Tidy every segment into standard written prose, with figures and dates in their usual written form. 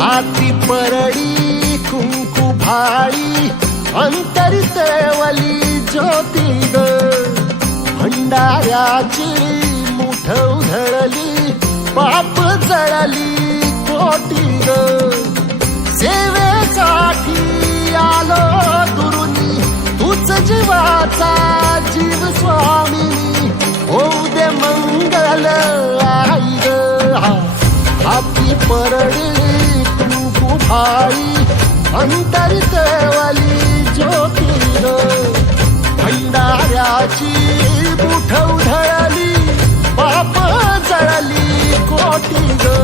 हाती परडी कुंकू भाळी अंतरी तेवली ज्योती ग भंडाऱ्याची मुठ उधळली पाप जळली कोटी ग सेवेसाठी आलो दुरुनी तूच जीवाचा जीव स्वामिनी होऊ दे मंगल आई ग हाती परडी कुंकू भाळी अंतरी तेवली ज्योती ग भंडाऱ्याची मुठ उधळली पाप जळली कोटी ग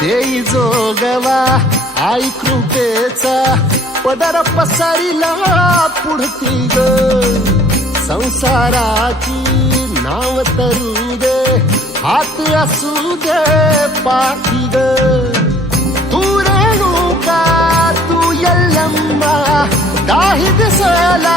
देई जोगवा आई कृपेचा पदर पसरिला पुढती ग संसाराची नाव तरू दे हात असू दे पाठी ग तू रेणुका तू यल्लम्मा काही दिसला